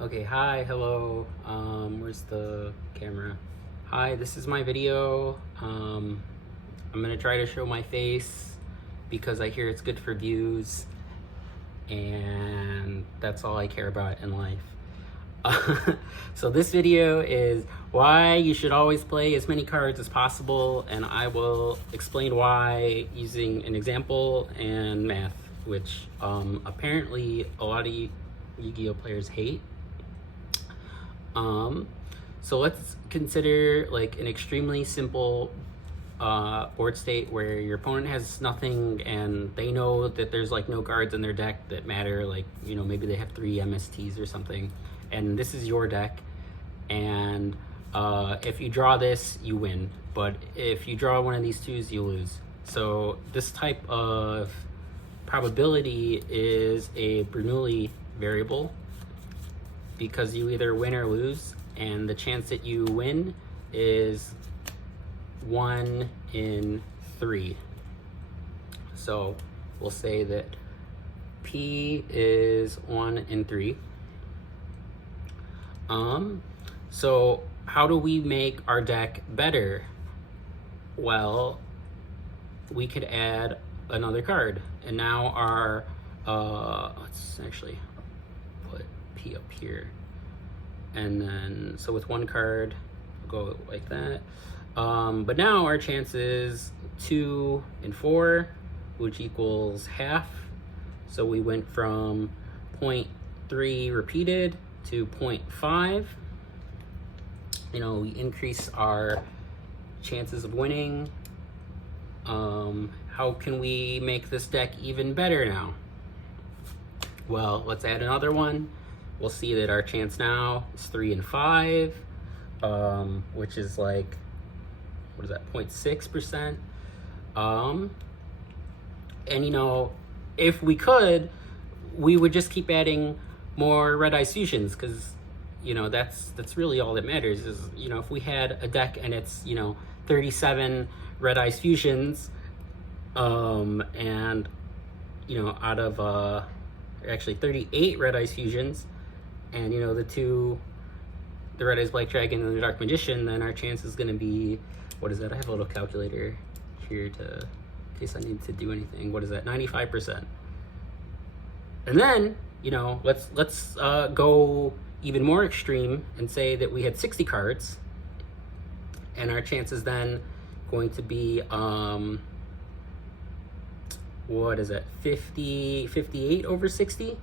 Okay, hi, hello. Where's the camera? Hi, this is my video. I'm gonna try to show my face because I hear it's good for views, and that's all I care about in life. So this video is why you should always play as many cards as possible, and I will explain why using an example and math, which apparently a lot of Yu-Gi-Oh players hate. So let's consider like an extremely simple board state where your opponent has nothing and they know that there's like no cards in their deck that matter, like, you know, maybe they have 3 MSTs or something, and this is your deck, and if you draw this, you win, but if you draw one of these 2s, you lose. So this type of probability is a Bernoulli variable, because you either win or lose, and the chance that you win is 1 in 3. So we'll say that P is 1 in 3. So how do we make our deck better? Well, we could add another card, and now our let's actually put P up here, and then so with one card we'll go like that, but now our chance is 2 in 4, which equals half. So we went from 0.3 repeated to 0.5. You know, we increase our chances of winning. How can we make this deck even better now? Well, let's add another one. We'll see that our chance now is 3 in 5, which is like, what is that, 0.6%. And you know, if we could, we would just keep adding more red ice fusions, because you know, that's really all that matters. Is, you know, if we had a deck and it's, you know, 37 red ice fusions, and you know, out of actually 38 red ice fusions, and you know, the red ice black dragon and the dark magician, then our chance is going to be, what is that? I have a little calculator here to, in case I need to do anything. What is that? 95%. And then, you know, let's go even more extreme and say that we had 60 cards, and our chance is then going to be what is that, 58 over 60,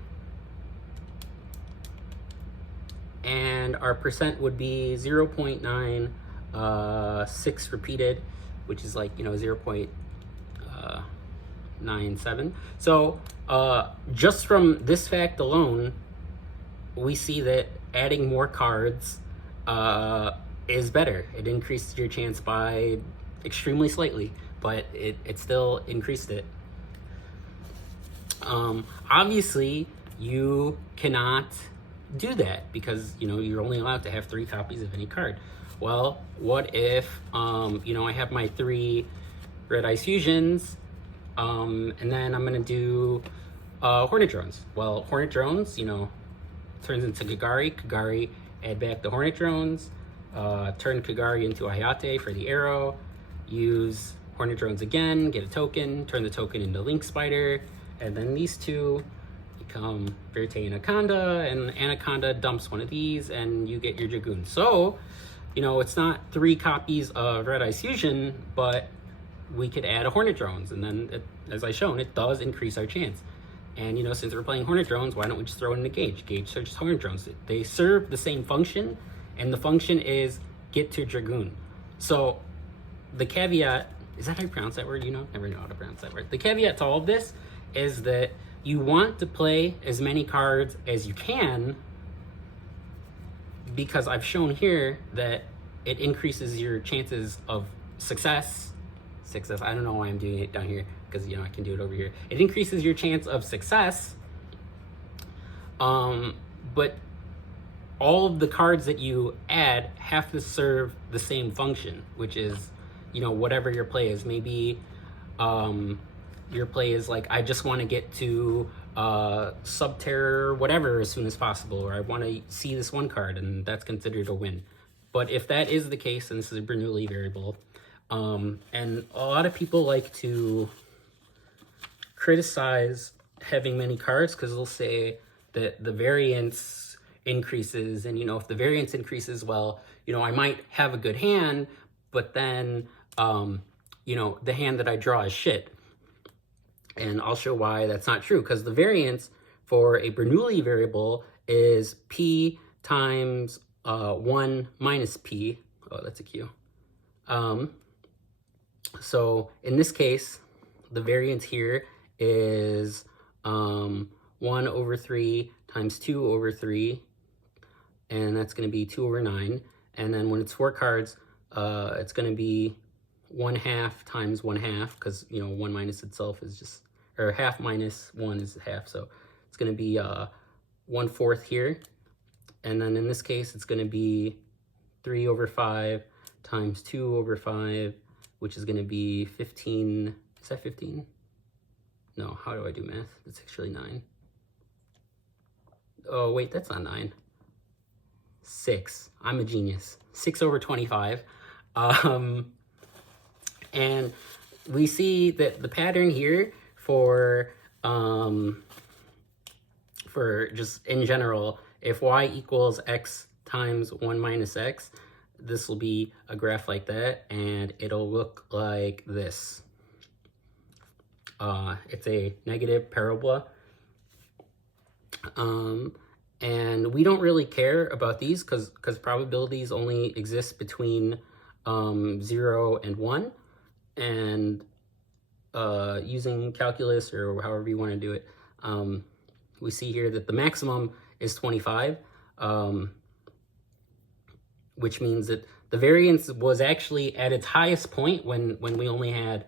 and our percent would be 0.96 repeated, which is like, you know, 0.97. So just from this fact alone, we see that adding more cards is better. It increased your chance by extremely slightly, but it still increased it. Obviously, you cannot do that because, you know, you're only allowed to have 3 copies of any card. Well, what if, you know, I have my 3 red ice fusions, and then I'm gonna do Hornet drones. Well, Hornet drones, you know, turns into Kagari, add back the Hornet drones, turn Kagari into a Hayate for the arrow, use Hornet drones again, get a token, turn the token into Link Spider, and then these 2 become Verte Anaconda, and Anaconda dumps one of these, and you get your Dragoon. So, you know, it's not 3 copies of Red Ice Fusion, but we could add a Hornet drones, and then, as I shown, it does increase our chance. And, you know, since we're playing Hornet drones, why don't we just throw it in a Gage? Gage searches Hornet drones. They serve the same function, and the function is get to Dragoon. So the caveat, is that how you pronounce that word? You know, never know how to pronounce that word. The caveat to all of this is that you want to play as many cards as you can, because I've shown here that it increases your chances of success. I don't know why I'm doing it down here, because, you know, I can do it over here. It increases your chance of success, but all of the cards that you add have to serve the same function, which is, you know, whatever your play is. Maybe your play is like, I just want to get to sub-terror whatever as soon as possible, or I want to see this one card, and that's considered a win. But if that is the case, and this is a Bernoulli variable, and a lot of people like to criticize having many cards because they'll say that the variance increases, and if the variance increases, well, I might have a good hand, but then the hand that I draw is shit. And I'll show why that's not true, because the variance for a Bernoulli variable is p times 1 minus p. Oh, that's a q. So in this case, the variance here is 1 over 3 times 2 over 3, and that's going to be 2 over 9. And then when it's 4 cards, it's going to be 1/2 times 1/2, because 1 minus itself is just, or half minus 1 is half, so it's going to be 1/4 here. And then in this case, it's going to be 3 over 5 times 2 over 5, which is going to be 15. Is that 15? No, how do I do math? It's actually 9. Oh, wait, that's not 9. 6. I'm a genius. 6 over 25. And we see that the pattern here for just in general, if y equals x times 1 minus x, this will be a graph like that, and it'll look like this. It's a negative parabola. And we don't really care about these because probabilities only exist between 0 and 1. And using calculus, or however you want to do it, we see here that the maximum is 25, which means that the variance was actually at its highest point when we only had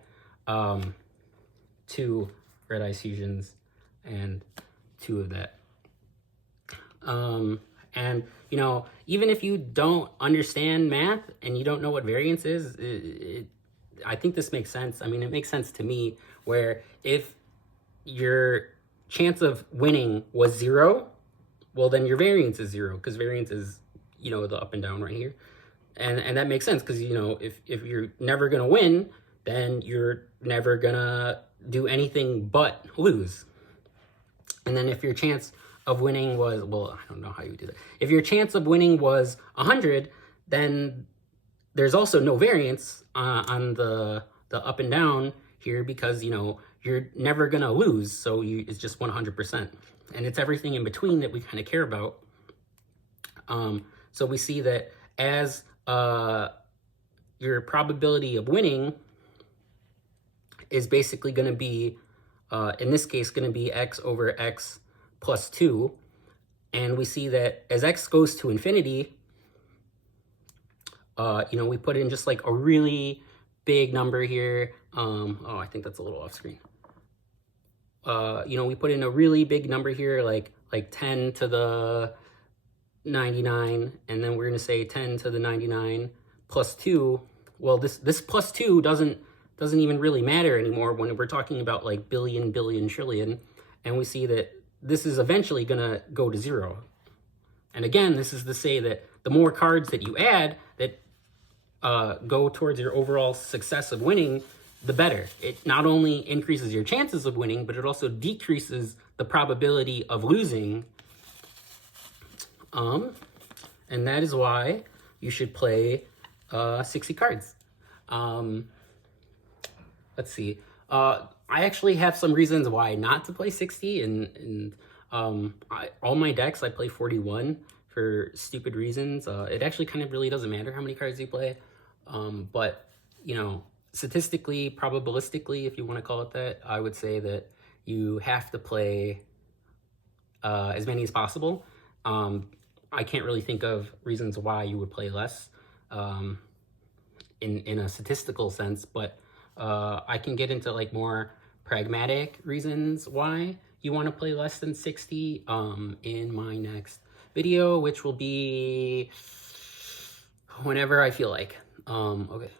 2 red ice fusions and 2 of that. And even if you don't understand math and you don't know what variance is, I think this makes sense. I mean, it makes sense to me, where if your chance of winning was 0, well, then your variance is 0, because variance is, the up and down right here. And that makes sense, because, if you're never going to win, then you're never going to do anything but lose. And then if your chance of winning was, well, I don't know how you would do that. If your chance of winning was 100, then there's also no variance on the up and down here, because, you're never going to lose. So it's just 100%. And it's everything in between that we kind of care about. So we see that as your probability of winning is basically going to be, in this case, going to be x over x plus 2. And we see that as x goes to infinity, we put in just like a really big number here. Oh, I think that's a little off screen. We put in a really big number here, like 10 to the 99, and then we're going to say 10 to the 99 plus 2. Well, this plus 2 doesn't even really matter anymore when we're talking about like billion, trillion. And we see that this is eventually going to go to 0. And again, this is to say that the more cards that you add that go towards your overall success of winning, the better. It not only increases your chances of winning, but it also decreases the probability of losing. And that is why you should play 60 cards. Let's see. I actually have some reasons why not to play 60, and all my decks I play 41 for stupid reasons. It actually kind of really doesn't matter how many cards you play, but statistically, probabilistically, if you want to call it that, I would say that you have to play as many as possible. I can't really think of reasons why you would play less in a statistical sense, but I can get into like more pragmatic reasons why you want to play less than 60 in my next video, which will be whenever I feel like. Okay.